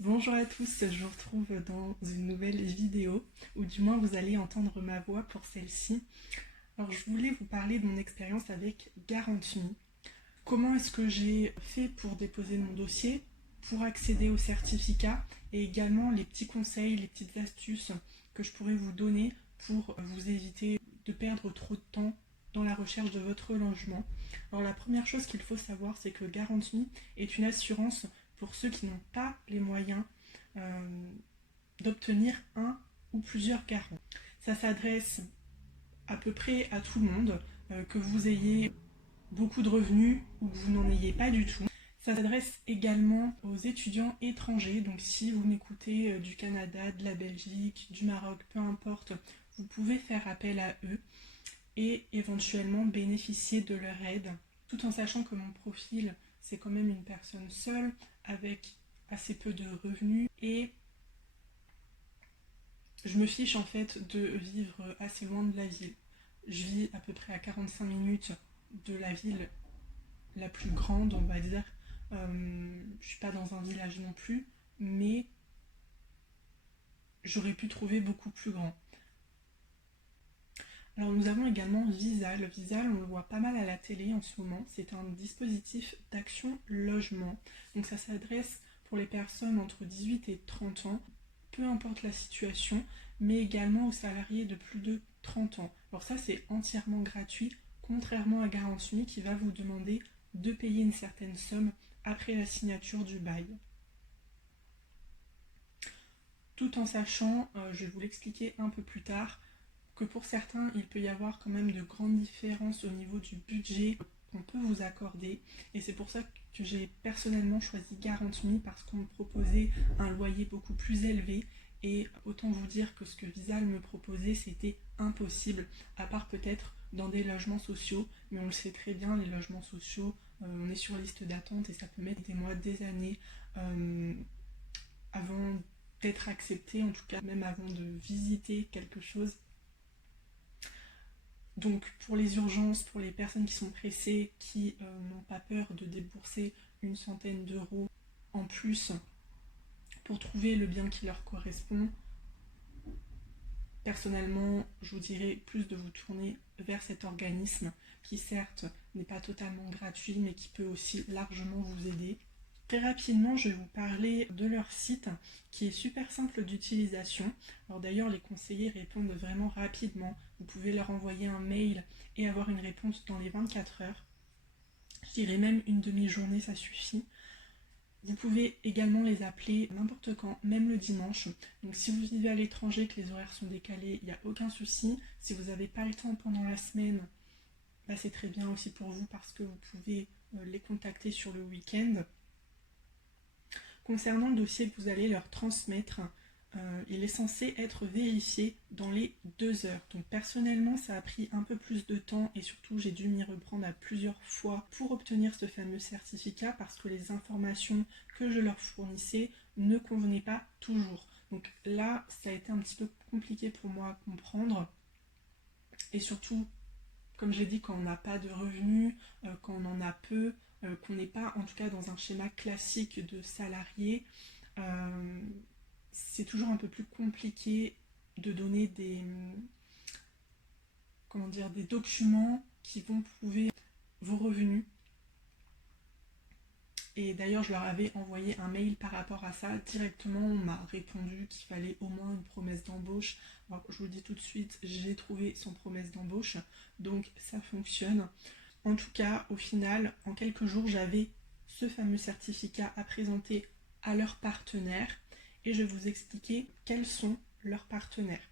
Bonjour à tous, je vous retrouve dans une nouvelle vidéo, ou du moins vous allez entendre ma voix pour celle-ci. Alors je voulais vous parler de mon expérience avec GarantMe. Comment est-ce que j'ai fait pour déposer mon dossier, pour accéder au certificat, et également les petits conseils, les petites astuces que je pourrais vous donner pour vous éviter de perdre trop de temps dans la recherche de votre logement. Alors la première chose qu'il faut savoir, c'est que GarantMe est une assurance pour ceux qui n'ont pas les moyens euh, d'obtenir un ou plusieurs garants. Ça s'adresse à peu près à tout le monde, que vous ayez beaucoup de revenus ou que vous n'en ayez pas du tout. Ça s'adresse également aux étudiants étrangers, donc si vous m'écoutez du Canada, de la Belgique, du Maroc, peu importe, vous pouvez faire appel à eux et éventuellement bénéficier de leur aide, tout en sachant que mon profil, c'est quand même une personne seule, avec assez peu de revenus, et je me fiche en fait de vivre assez loin de la ville. Je vis à peu près à 45 minutes de la ville la plus grande, on va dire. Je suis pas dans un village non plus, mais j'aurais pu trouver beaucoup plus grand. Alors nous avons également Visal. Visal, on le voit pas mal à la télé en ce moment. C'est un dispositif d'action logement. Donc ça s'adresse pour les personnes entre 18 et 30 ans, peu importe la situation, mais également aux salariés de plus de 30 ans. Alors ça c'est entièrement gratuit, contrairement à GarantMe qui va vous demander de payer une certaine somme après la signature du bail. Tout en sachant, je vais vous l'expliquer un peu plus tard, que pour certains, il peut y avoir quand même de grandes différences au niveau du budget qu'on peut vous accorder. Et c'est pour ça que j'ai personnellement choisi GarantMe parce qu'on me proposait un loyer beaucoup plus élevé. Et autant vous dire que ce que Visal me proposait, c'était impossible, à part peut-être dans des logements sociaux. Mais on le sait très bien, les logements sociaux, on est sur liste d'attente et ça peut mettre des mois, des années avant d'être accepté, en tout cas même avant de visiter quelque chose. Donc pour les urgences, pour les personnes qui sont pressées, qui n'ont pas peur de débourser une centaine d'euros en plus pour trouver le bien qui leur correspond, personnellement, je vous dirais plus de vous tourner vers cet organisme qui certes n'est pas totalement gratuit mais qui peut aussi largement vous aider. Très rapidement, je vais vous parler de leur site qui est super simple d'utilisation. Alors d'ailleurs, les conseillers répondent vraiment rapidement. Vous pouvez leur envoyer un mail et avoir une réponse dans les 24 heures. Je dirais même une demi-journée, ça suffit. Vous pouvez également les appeler n'importe quand, même le dimanche. Donc si vous vivez à l'étranger, que les horaires sont décalés, il n'y a aucun souci. Si vous n'avez pas le temps pendant la semaine, bah c'est très bien aussi pour vous parce que vous pouvez les contacter sur le week-end. Concernant le dossier que vous allez leur transmettre, il est censé être vérifié dans les 2 heures. Donc personnellement, ça a pris un peu plus de temps et surtout j'ai dû m'y reprendre à plusieurs fois pour obtenir ce fameux certificat parce que les informations que je leur fournissais ne convenaient pas toujours. Donc là, ça a été un petit peu compliqué pour moi à comprendre. Et surtout, comme j'ai dit, quand on n'a pas de revenus, quand on en a peu, qu'on n'est pas en tout cas dans un schéma classique de salarié, euh, c'est toujours un peu plus compliqué de donner des documents qui vont prouver vos revenus. Et d'ailleurs, je leur avais envoyé un mail par rapport à ça. Directement, on m'a répondu qu'il fallait au moins une promesse d'embauche. Alors, je vous le dis tout de suite, j'ai trouvé son promesse d'embauche, donc ça fonctionne. En tout cas, au final, en quelques jours, j'avais ce fameux certificat à présenter à leurs partenaires et je vais vous expliquer quels sont leurs partenaires.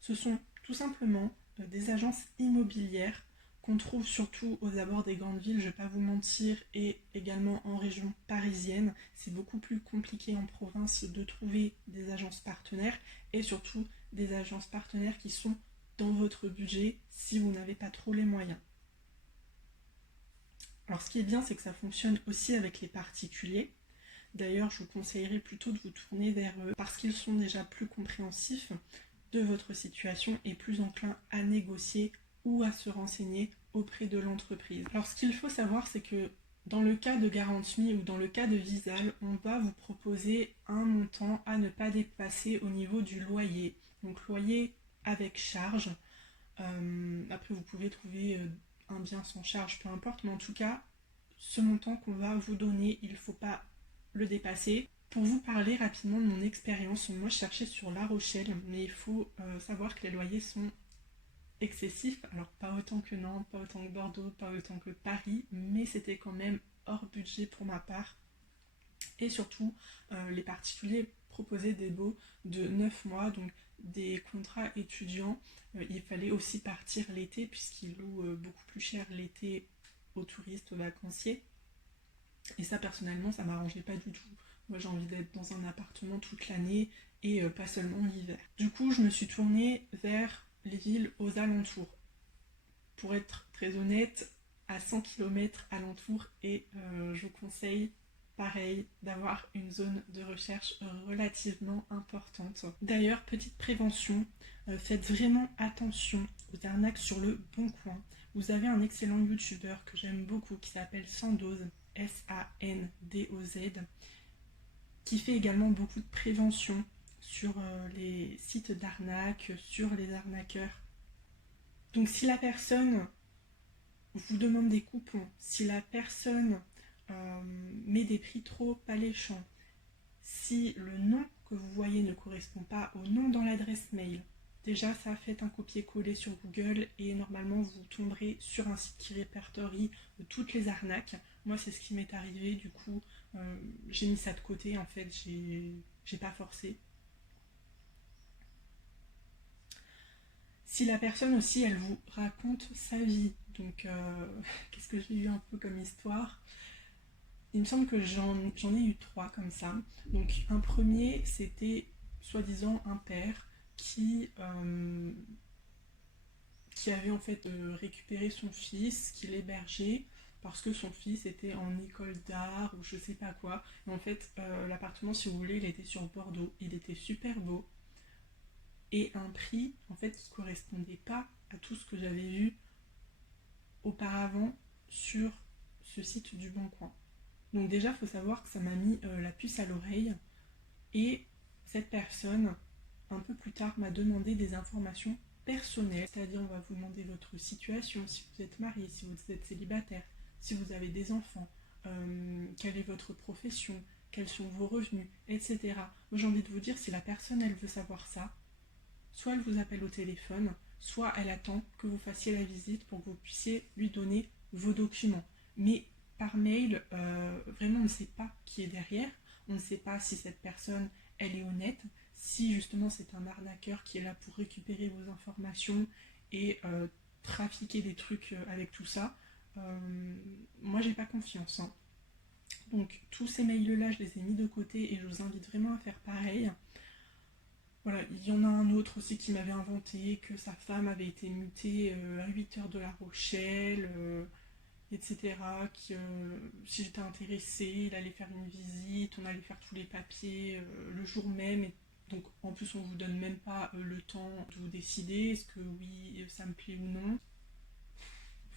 Ce sont tout simplement des agences immobilières qu'on trouve surtout aux abords des grandes villes, je ne vais pas vous mentir, et également en région parisienne. C'est beaucoup plus compliqué en province de trouver des agences partenaires et surtout des agences partenaires qui sont dans votre budget si vous n'avez pas trop les moyens. Alors ce qui est bien, c'est que ça fonctionne aussi avec les particuliers. D'ailleurs, je vous conseillerais plutôt de vous tourner vers eux parce qu'ils sont déjà plus compréhensifs de votre situation et plus enclins à négocier ou à se renseigner auprès de l'entreprise. Alors ce qu'il faut savoir, c'est que Dans le cas de Garantie ou dans le cas de Visal, on va vous proposer un montant à ne pas dépasser au niveau du loyer. Donc loyer avec charge. Après, vous pouvez trouver un bien sans charge, peu importe, mais en tout cas, ce montant qu'on va vous donner, il ne faut pas le dépasser. Pour vous parler rapidement de mon expérience, moi je cherchais sur La Rochelle, mais il faut savoir que les loyers sont excessifs. Alors pas autant que Nantes, pas autant que Bordeaux, pas autant que Paris, mais c'était quand même hors budget pour ma part. Et surtout, les particuliers proposaient des baux de 9 mois, donc des contrats étudiants. Il fallait aussi partir l'été, puisqu'ils louent beaucoup plus cher l'été aux touristes, aux vacanciers. Et ça, personnellement, ça m'arrangeait pas du tout. Moi, j'ai envie d'être dans un appartement toute l'année et pas seulement l'hiver. Du coup, je me suis tournée vers les villes aux alentours. Pour être très honnête, à 100 km alentour, et je vous conseille pareil d'avoir une zone de recherche relativement importante. D'ailleurs, petite prévention, faites vraiment attention aux arnaques sur le bon coin. Vous avez un excellent youtubeur que j'aime beaucoup qui s'appelle Sandoz, Sandoz, qui fait également beaucoup de prévention sur les sites d'arnaque, sur les arnaqueurs. Donc si la personne vous demande des coupons, si la personne met des prix trop alléchants, si le nom que vous voyez ne correspond pas au nom dans l'adresse mail, déjà ça fait un copier-coller sur Google et normalement vous tomberez sur un site qui répertorie toutes les arnaques. Moi c'est ce qui m'est arrivé, du coup j'ai mis ça de côté, en fait j'ai pas forcé. Si la personne aussi, elle vous raconte sa vie, donc qu'est-ce que j'ai eu un peu comme histoire? Il me semble que j'en ai eu trois comme ça. Donc un premier, c'était soi-disant un père qui avait en fait récupéré son fils, qui l'hébergeait parce que son fils était en école d'art ou je sais pas quoi. Et en fait, l'appartement, si vous voulez, il était sur Bordeaux. Il était super beau et un prix en fait qui correspondait pas à tout ce que j'avais vu auparavant sur ce site du Bon Coin. Donc déjà, il faut savoir que ça m'a mis la puce à l'oreille et cette personne, un peu plus tard, m'a demandé des informations personnelles, c'est-à-dire on va vous demander votre situation, si vous êtes marié, si vous êtes célibataire, si vous avez des enfants, quelle est votre profession, quels sont vos revenus, etc. Moi j'ai envie de vous dire, si la personne elle veut savoir ça, soit elle vous appelle au téléphone, soit elle attend que vous fassiez la visite pour que vous puissiez lui donner vos documents. Mais par mail, vraiment on ne sait pas qui est derrière, on ne sait pas si cette personne elle est honnête, si justement c'est un arnaqueur qui est là pour récupérer vos informations et trafiquer des trucs avec tout ça. Moi j'ai pas confiance, hein. Donc tous ces mails là je les ai mis de côté et je vous invite vraiment à faire pareil. Voilà, il y en a un autre aussi qui m'avait inventé que sa femme avait été mutée à 8 heures de La Rochelle, etc. Si j'étais intéressée, il allait faire une visite, on allait faire tous les papiers le jour même. Et donc en plus on vous donne même pas le temps de vous décider, est-ce que oui, ça me plaît ou non.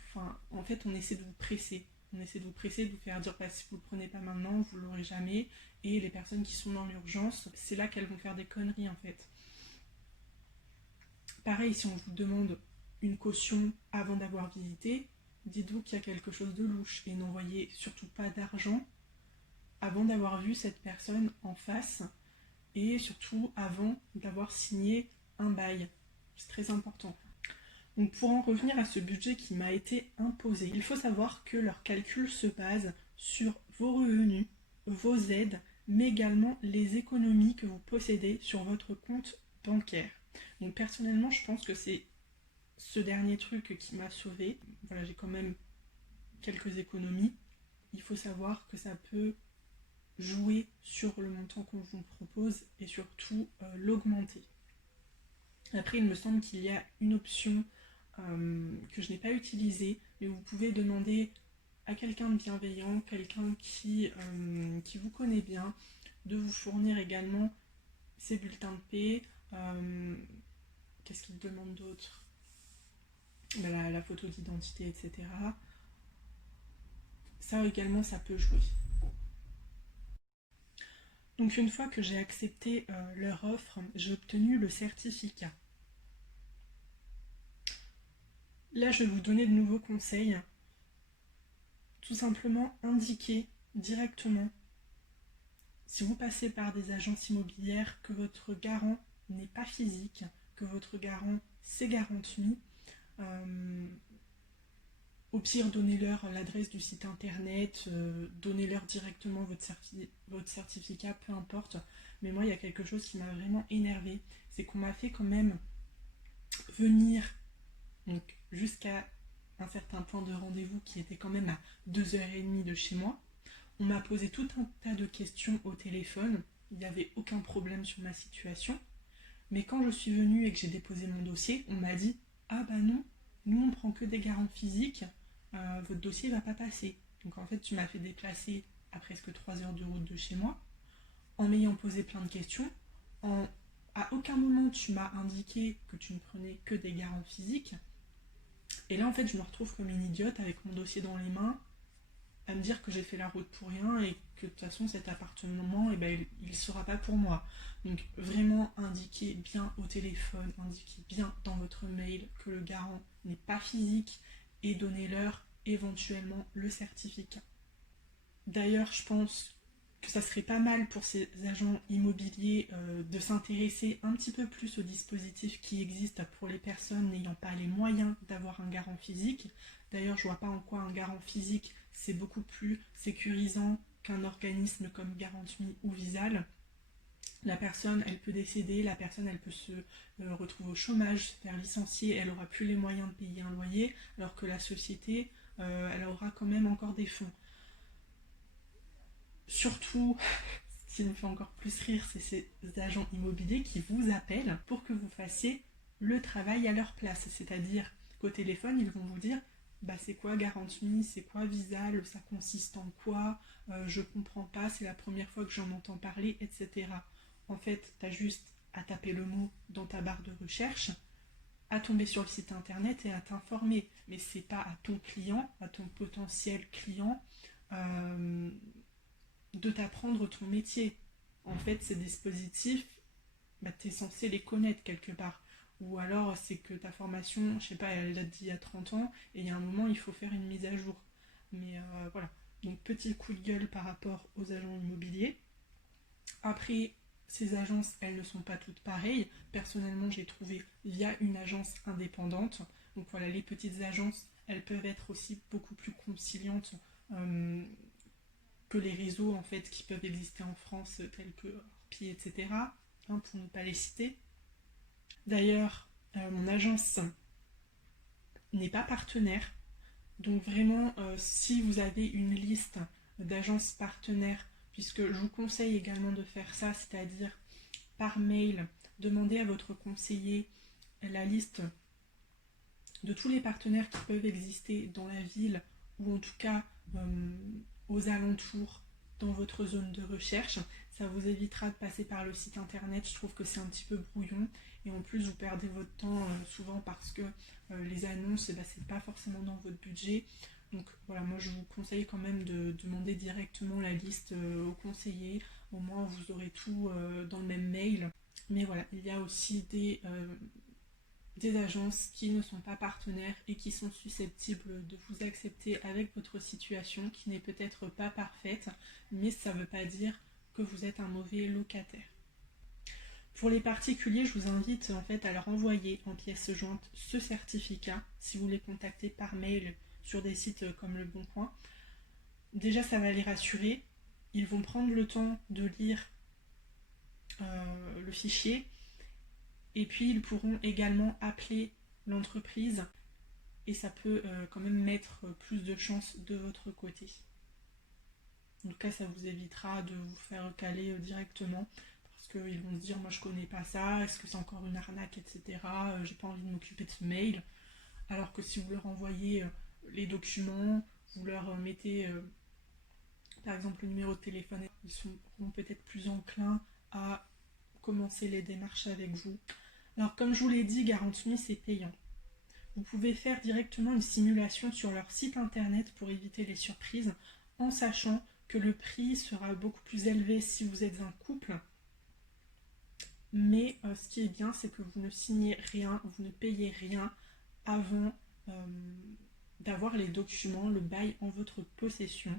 Enfin, en fait on essaie de vous presser. On essaie de vous presser, de vous faire dire bah, si vous ne le prenez pas maintenant, vous ne l'aurez jamais. Et les personnes qui sont dans l'urgence, c'est là qu'elles vont faire des conneries en fait. Pareil, si on vous demande une caution avant d'avoir visité, dites-vous qu'il y a quelque chose de louche et n'envoyez surtout pas d'argent avant d'avoir vu cette personne en face et surtout avant d'avoir signé un bail. C'est très important. Donc pour en revenir à ce budget qui m'a été imposé, il faut savoir que leur calcul se base sur vos revenus, vos aides, mais également les économies que vous possédez sur votre compte bancaire. Donc personnellement, je pense que c'est ce dernier truc qui m'a sauvée. Voilà, j'ai quand même quelques économies. Il faut savoir que ça peut jouer sur le montant qu'on vous propose et surtout l'augmenter. Après, il me semble qu'il y a une option que je n'ai pas utilisée, mais vous pouvez demander à quelqu'un de bienveillant, quelqu'un qui vous connaît bien, de vous fournir également ses bulletins de paie. Qu'est-ce qu'il demande d'autre? La photo d'identité, etc. Ça également, ça peut jouer. Donc une fois que j'ai accepté leur offre, j'ai obtenu le certificat. Là, je vais vous donner de nouveaux conseils. Tout simplement indiquer directement, si vous passez par des agences immobilières, que votre garant n'est pas physique, que votre garant c'est Garantuy. Au pire, donnez-leur l'adresse du site internet, donnez-leur directement votre certificat, peu importe. Mais moi, il y a quelque chose qui m'a vraiment énervée, c'est qu'on m'a fait quand même venir donc, jusqu'à un certain point de rendez-vous qui était quand même à 2h30 de chez moi. On m'a posé tout un tas de questions au téléphone, il n'y avait aucun problème sur ma situation. Mais quand je suis venue et que j'ai déposé mon dossier, on m'a dit « Ah bah non, nous on prend que des garants physiques, votre dossier va pas passer. » Donc en fait, tu m'as fait déplacer à presque 3 heures de route de chez moi, en m'ayant posé plein de questions. À aucun moment tu m'as indiqué que tu ne prenais que des garants physiques. Et là en fait, je me retrouve comme une idiote avec mon dossier dans les mains, à me dire que j'ai fait la route pour rien et que de toute façon cet appartement, il ne sera pas pour moi. Donc vraiment indiquez bien au téléphone, indiquez bien dans votre mail que le garant n'est pas physique et donnez-leur éventuellement le certificat. D'ailleurs, je pense que ça serait pas mal pour ces agents immobiliers de s'intéresser un petit peu plus aux dispositifs qui existent pour les personnes n'ayant pas les moyens d'avoir un garant physique. D'ailleurs, je vois pas en quoi un garant physique c'est beaucoup plus sécurisant qu'un organisme comme Garantuy ou Visal. La personne, elle peut décéder, la personne, elle peut se retrouver au chômage, se faire licencier, elle aura plus les moyens de payer un loyer, alors que la société, elle aura quand même encore des fonds. Surtout, ce qui me fait encore plus rire, c'est ces agents immobiliers qui vous appellent pour que vous fassiez le travail à leur place. C'est-à-dire qu'au téléphone, ils vont vous dire bah, c'est quoi Garantuy, c'est quoi Visal, ça consiste en quoi, je comprends pas, c'est la première fois que j'en entends parler, etc. En fait, tu as juste à taper le mot dans ta barre de recherche, à tomber sur le site internet et à t'informer. Mais c'est pas à ton client, à ton potentiel client, euh, de t'apprendre ton métier. En fait, ces dispositifs, bah, tu es censé les connaître quelque part. Ou alors, c'est que ta formation, je sais pas, elle date d'il y a 30 ans, et il y a un moment, il faut faire une mise à jour. Mais voilà. Donc, petit coup de gueule par rapport aux agents immobiliers. Après, ces agences, elles ne sont pas toutes pareilles. Personnellement, j'ai trouvé via une agence indépendante. Donc voilà, les petites agences, elles peuvent être aussi beaucoup plus conciliantes que les réseaux en fait qui peuvent exister en France tels que Orpi, etc. Hein, pour ne pas les citer. D'ailleurs, mon agence n'est pas partenaire. Donc vraiment, si vous avez une liste d'agences partenaires, puisque je vous conseille également de faire ça, c'est-à-dire par mail, demander à votre conseiller la liste de tous les partenaires qui peuvent exister dans la ville ou en tout cas aux alentours dans votre zone de recherche. Ça vous évitera de passer par le site internet. Je trouve que c'est un petit peu brouillon et en plus vous perdez votre temps souvent parce que les annonces, c'est pas forcément dans votre budget. Donc voilà, moi je vous conseille quand même de demander directement la liste au conseiller. Au moins vous aurez tout dans le même mail. Mais voilà, il y a aussi des agences qui ne sont pas partenaires et qui sont susceptibles de vous accepter avec votre situation qui n'est peut-être pas parfaite, mais ça ne veut pas dire que vous êtes un mauvais locataire. Pour les particuliers, je vous invite en fait à leur envoyer en pièce jointe ce certificat si vous les contactez par mail sur des sites comme Le Bon Coin. Déjà, ça va les rassurer. Ils vont prendre le temps de lire le fichier. Et puis ils pourront également appeler l'entreprise et ça peut quand même mettre plus de chances de votre côté. En tout cas, ça vous évitera de vous faire caler directement parce qu'ils vont se dire moi je connais pas ça, est-ce que c'est encore une arnaque, etc. J'ai pas envie de m'occuper de ce mail. Alors que si vous leur envoyez les documents, vous leur mettez par exemple le numéro de téléphone, ils seront peut-être plus enclins à commencer les démarches avec vous. Alors comme je vous l'ai dit, Garantuy c'est payant. Vous pouvez faire directement une simulation sur leur site internet pour éviter les surprises. en sachant que le prix sera beaucoup plus élevé si vous êtes un couple. Mais ce qui est bien, c'est que vous ne signez rien, vous ne payez rien avant d'avoir les documents, le bail en votre possession.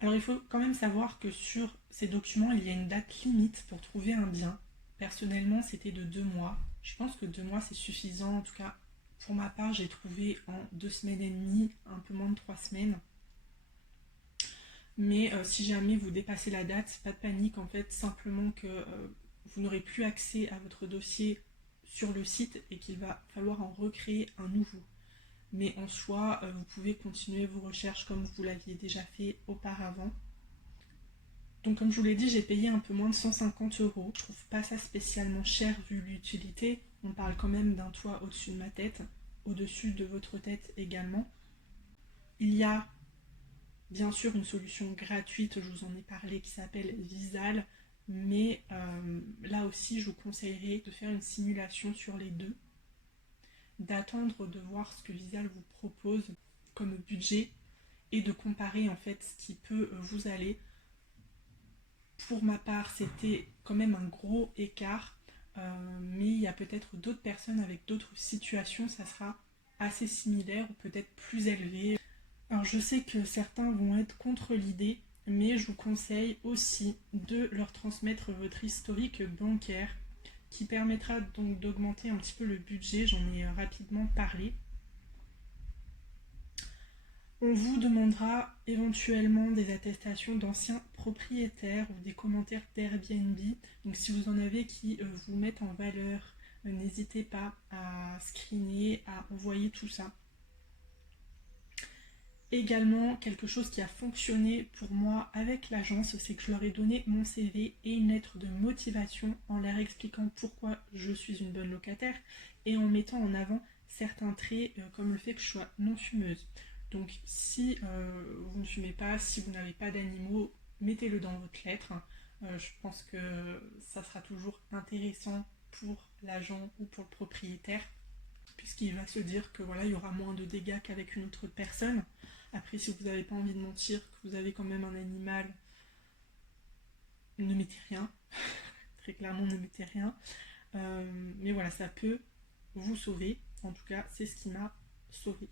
Alors il faut quand même savoir que sur ces documents, il y a une date limite pour trouver un bien. Personnellement, c'était de 2 mois. Je pense que 2 mois, c'est suffisant. En tout cas, pour ma part, j'ai trouvé en 2 semaines et demie, un peu moins de 3 semaines. Mais si jamais vous dépassez la date, pas de panique en fait, simplement que vous n'aurez plus accès à votre dossier sur le site et qu'il va falloir en recréer un nouveau. Mais en soi, vous pouvez continuer vos recherches comme vous l'aviez déjà fait auparavant. Donc comme je vous l'ai dit, j'ai payé un peu moins de 150 €. Je trouve pas ça spécialement cher vu l'utilité. On parle quand même d'un toit au-dessus de ma tête, au-dessus de votre tête également. Il y a bien sûr une solution gratuite, je vous en ai parlé, qui s'appelle Visal, mais là aussi je vous conseillerais de faire une simulation sur les deux, d'attendre de voir ce que Visal vous propose comme budget et de comparer en fait ce qui peut vous aller. Pour ma part, c'était quand même un gros écart, mais il y a peut-être d'autres personnes avec d'autres situations, ça sera assez similaire ou peut-être plus élevé. Alors je sais que certains vont être contre l'idée, mais je vous conseille aussi de leur transmettre votre historique bancaire qui permettra donc d'augmenter un petit peu le budget, j'en ai rapidement parlé. On vous demandera éventuellement des attestations d'anciens propriétaires ou des commentaires d'Airbnb. Donc si vous en avez qui vous mettent en valeur, n'hésitez pas à screener, à envoyer tout ça. Également, quelque chose qui a fonctionné pour moi avec l'agence, c'est que je leur ai donné mon CV et une lettre de motivation en leur expliquant pourquoi je suis une bonne locataire et en mettant en avant certains traits comme le fait que je sois non fumeuse. Donc si vous ne fumez pas, si vous n'avez pas d'animaux, mettez-le dans votre lettre. Je pense que ça sera toujours intéressant pour l'agent ou pour le propriétaire, puisqu'il va se dire que voilà, il y aura moins de dégâts qu'avec une autre personne. Après, si vous n'avez pas envie de mentir, que vous avez quand même un animal, ne mettez rien. Très clairement, ne mettez rien. Mais voilà, ça peut vous sauver. En tout cas, c'est ce qui m'a sauvé.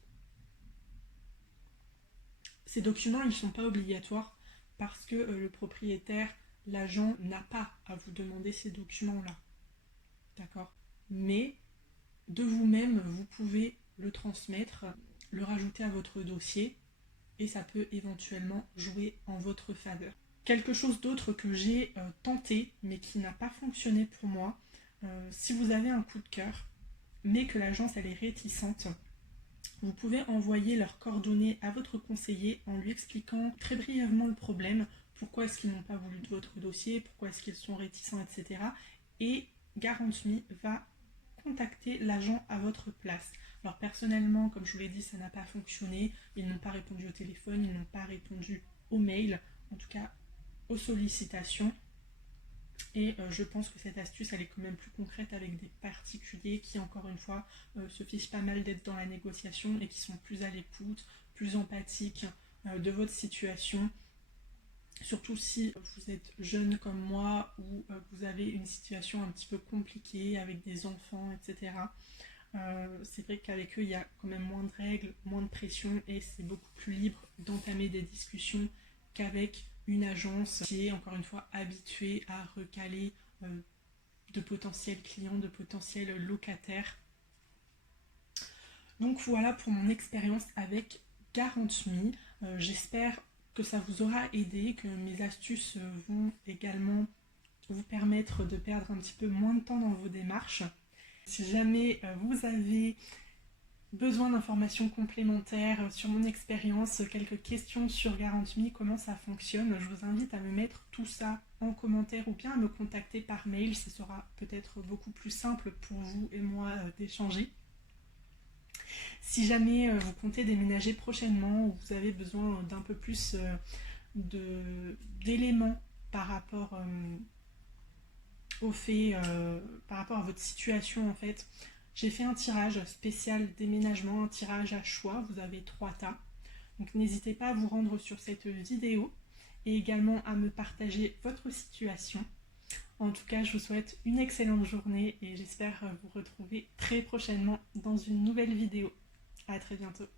Ces documents, ils ne sont pas obligatoires parce que le propriétaire, l'agent, n'a pas à vous demander ces documents-là. D'accord? Mais de vous-même, vous pouvez le transmettre, le rajouter à votre dossier et ça peut éventuellement jouer en votre faveur. Quelque chose d'autre que j'ai tenté mais qui n'a pas fonctionné pour moi, si vous avez un coup de cœur mais que l'agence elle est réticente, vous pouvez envoyer leurs coordonnées à votre conseiller en lui expliquant très brièvement le problème, pourquoi est-ce qu'ils n'ont pas voulu de votre dossier, pourquoi est-ce qu'ils sont réticents, etc. Et Garant.me va contacter l'agent à votre place. Alors personnellement, comme je vous l'ai dit, ça n'a pas fonctionné. Ils n'ont pas répondu au téléphone, ils n'ont pas répondu au mail, en tout cas aux sollicitations. Et je pense que cette astuce, elle est quand même plus concrète avec des particuliers qui, encore une fois, se fichent pas mal d'être dans la négociation et qui sont plus à l'écoute, plus empathiques de votre situation. Surtout si vous êtes jeune comme moi ou vous avez une situation un petit peu compliquée avec des enfants, etc. C'est vrai qu'avec eux, il y a quand même moins de règles, moins de pression et c'est beaucoup plus libre d'entamer des discussions qu'avec une agence qui est encore une fois habituée à recaler de potentiels clients, de potentiels locataires. Donc voilà pour mon expérience avec Garant.me. J'espère que ça vous aura aidé, que mes astuces vont également vous permettre de perdre un petit peu moins de temps dans vos démarches. Si jamais vous avez besoin d'informations complémentaires sur mon expérience, quelques questions sur Garant.me, comment ça fonctionne, je vous invite à me mettre tout ça en commentaire ou bien à me contacter par mail, ce sera peut-être beaucoup plus simple pour vous et moi d'échanger. Si jamais vous comptez déménager prochainement ou vous avez besoin d'un peu plus d'éléments par rapport au fait, par rapport à votre situation en fait, j'ai fait un tirage spécial déménagement, un tirage à choix, vous avez 3 tas. Donc n'hésitez pas à vous rendre sur cette vidéo et également à me partager votre situation. En tout cas, je vous souhaite une excellente journée et j'espère vous retrouver très prochainement dans une nouvelle vidéo. À très bientôt.